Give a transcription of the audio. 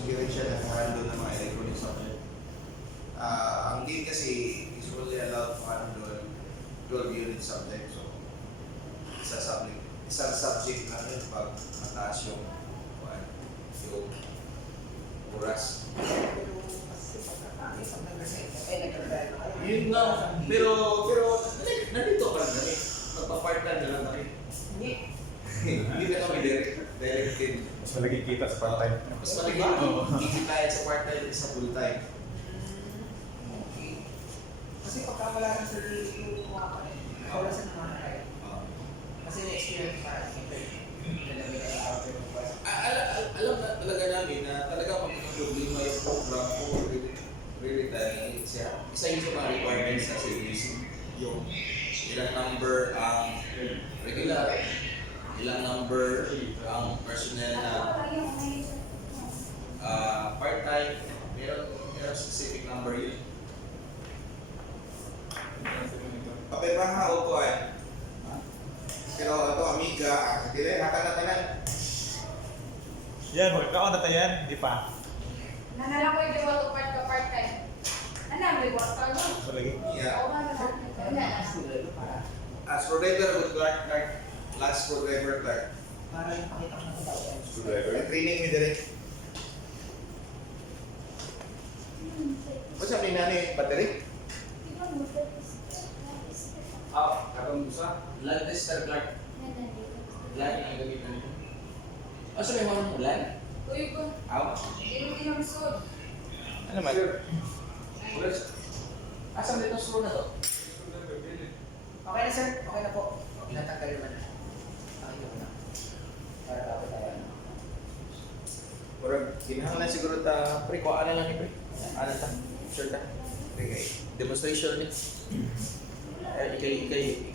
hindi rin siya nag-handle ng mga electronic subject. Ang dean kasi is only allowed to handle 12 unit subject. So, isang subject lang yun pag mataas yung oras. Yun nga, pero nandito pa rin kami. Magpa-part-time na lang kami. Hindi na kami directed. Mas malaki kita sa part-time. Mas malaki kikitayan sa part-time sa full-time. Okay. Kasi pagka wala na sa yung mga wala sa naman tayo. Kasi na-experience pa Alam na talaga namin na talaga magkakaproblema yung program ko really dahil isa yun sa mga requirements sa CBC. Yung ilang number ang regular, ilang number ang personnel na part-time, meron specific number yun. Papirmahan ako po eh. Pero ito, amiga, hindi rin, hatan-hatanan. Yan, magkakaon na tayo yan, hindi pa. Nanala ko yung diwal to part-time. Ano, may work ka no? Malaki. Yeah. Oo nga naman. As for driver, good Clark, last for driver, Clark. para ipakita ko na ito. Screwdriver. Training mo direct. What's up ni nani? Battery? Katong busa. Land tester, Clark. Land yung gagawin nito. O, so may mga ulan? Uy ko, Aw. hindi mo sud. Ano man? Asan dito screw na to? Okay na sir, okay na po. Pinatanggal naman na. Ayun na. Para dapat tayo. Murag, kinahanglan na siguro ta, pre, kuhaan na lang ni pre. Ano ta? Sure ta? Demonstration ni. Ikay